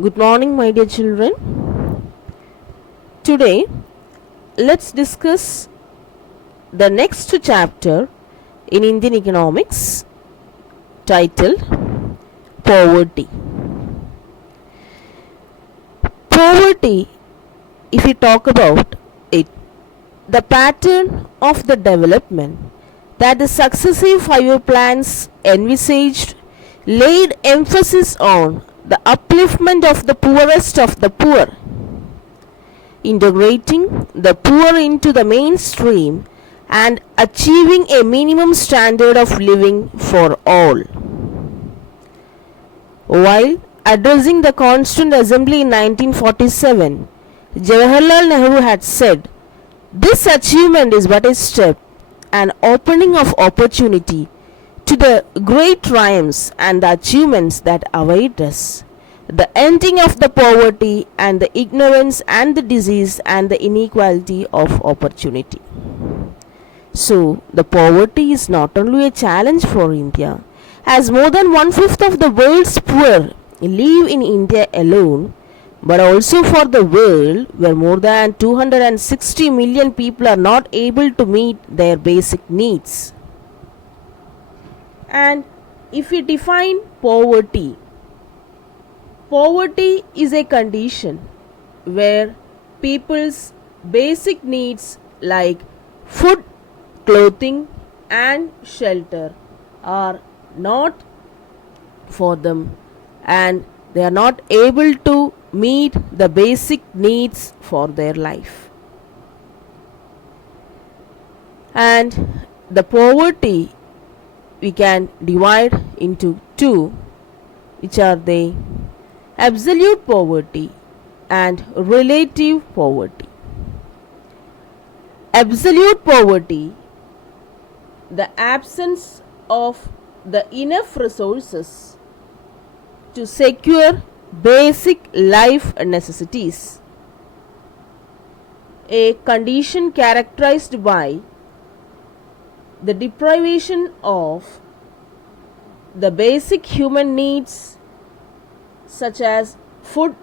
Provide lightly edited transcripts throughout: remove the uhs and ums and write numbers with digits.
Good morning, my dear children. Today, let's discuss the next chapter in Indian economics titled Poverty. Poverty, if we talk about it, the pattern of the development that the successive 5-year plans envisaged laid emphasis on the upliftment of the poorest of the poor, integrating the poor into the mainstream and achieving a minimum standard of living for all. While addressing the Constituent Assembly in 1947, Jawaharlal Nehru had said, "This achievement is but a step, an opening of opportunity to the great triumphs and the achievements that await us, the ending of the poverty and the ignorance and the disease and the inequality of opportunity." So, the poverty is not only a challenge for India, as more than 1/5 of the world's poor live in India alone, but also for the world, where more than 260 million people are not able to meet their basic needs. And if we define poverty, poverty is a condition where people's basic needs like food, clothing and shelter are not for them, and they are not able to meet the basic needs for their life. And the poverty we can divide into two, which are the absolute poverty and relative poverty. Absolute poverty, the absence of the enough resources to secure basic life necessities, a condition characterized by the deprivation of the basic human needs such as food,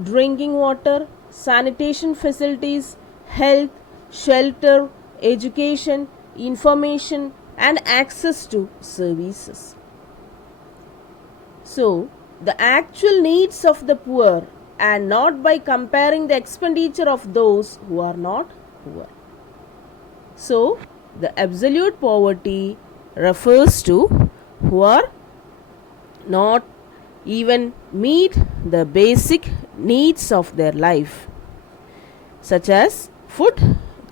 drinking water, sanitation facilities, health, shelter, education, information and access to services. So, the actual needs of the poor, and not by comparing the expenditure of those who are not poor. So, the absolute poverty refers to who are not even meet the basic needs of their life, such as food,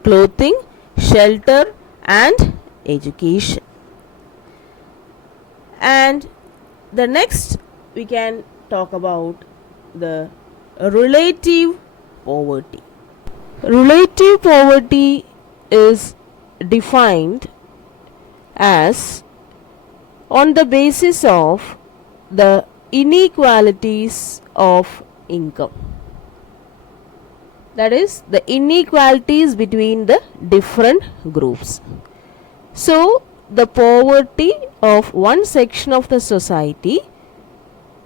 clothing, shelter and education. And the next we can talk about the relative poverty. Relative poverty is defined as on the basis of the inequalities of income. That is, the inequalities between the different groups. So, the poverty of one section of the society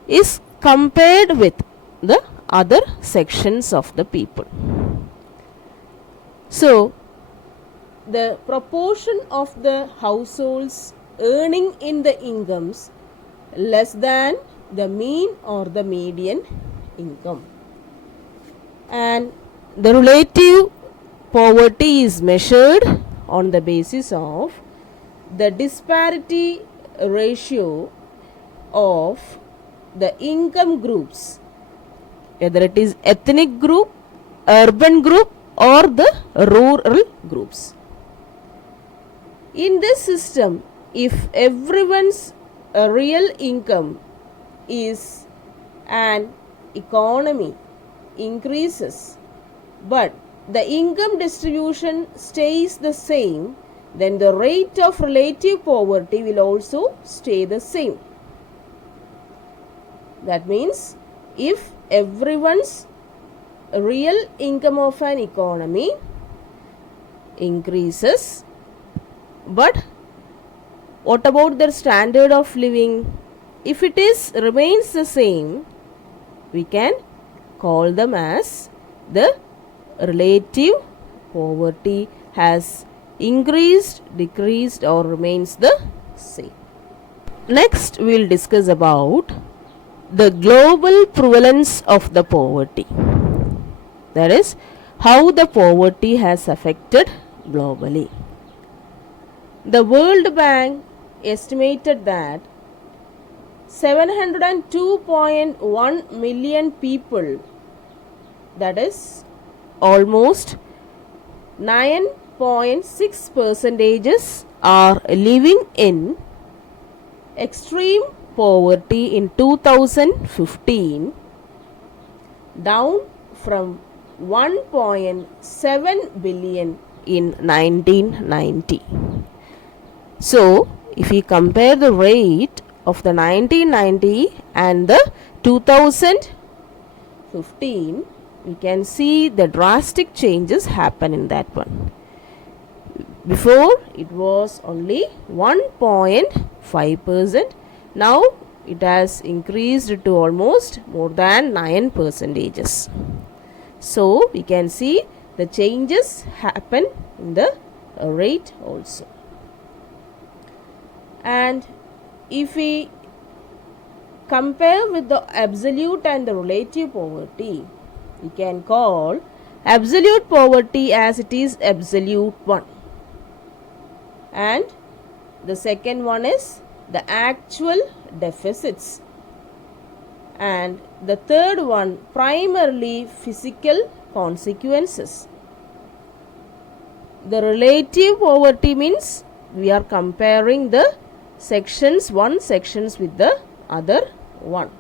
is compared with the other sections of the people. So, the proportion of the households earning in the incomes less than the mean or the median income. And the relative poverty is measured on the basis of the disparity ratio of the income groups, whether it is ethnic group, urban group or the rural groups. In this system, if everyone's real income is an economy increases, but the income distribution stays the same, then the rate of relative poverty will also stay the same. That means, if everyone's real income of an economy increases, but what about their standard of living? If it remains the same, we can call them as the relative poverty has increased, decreased, or remains the same. Next, we will discuss about the global prevalence of the poverty. That is, how the poverty has affected globally. The World Bank estimated that 702.1 million people, that is almost 9.6%, are living in extreme poverty in 2015, down from 1.7 billion in 1990. So, if we compare the rate of the 1990 and the 2015, we can see the drastic changes happen in that one. Before it was only 1.5%. Now it has increased to almost more than 9%. So we can see the changes happen in the rate also. And if we compare with the absolute and the relative poverty, we can call absolute poverty as it is absolute one, and the second one is the actual deficits, and the third one primarily physical consequences. The relative poverty means we are comparing the sections with the other one.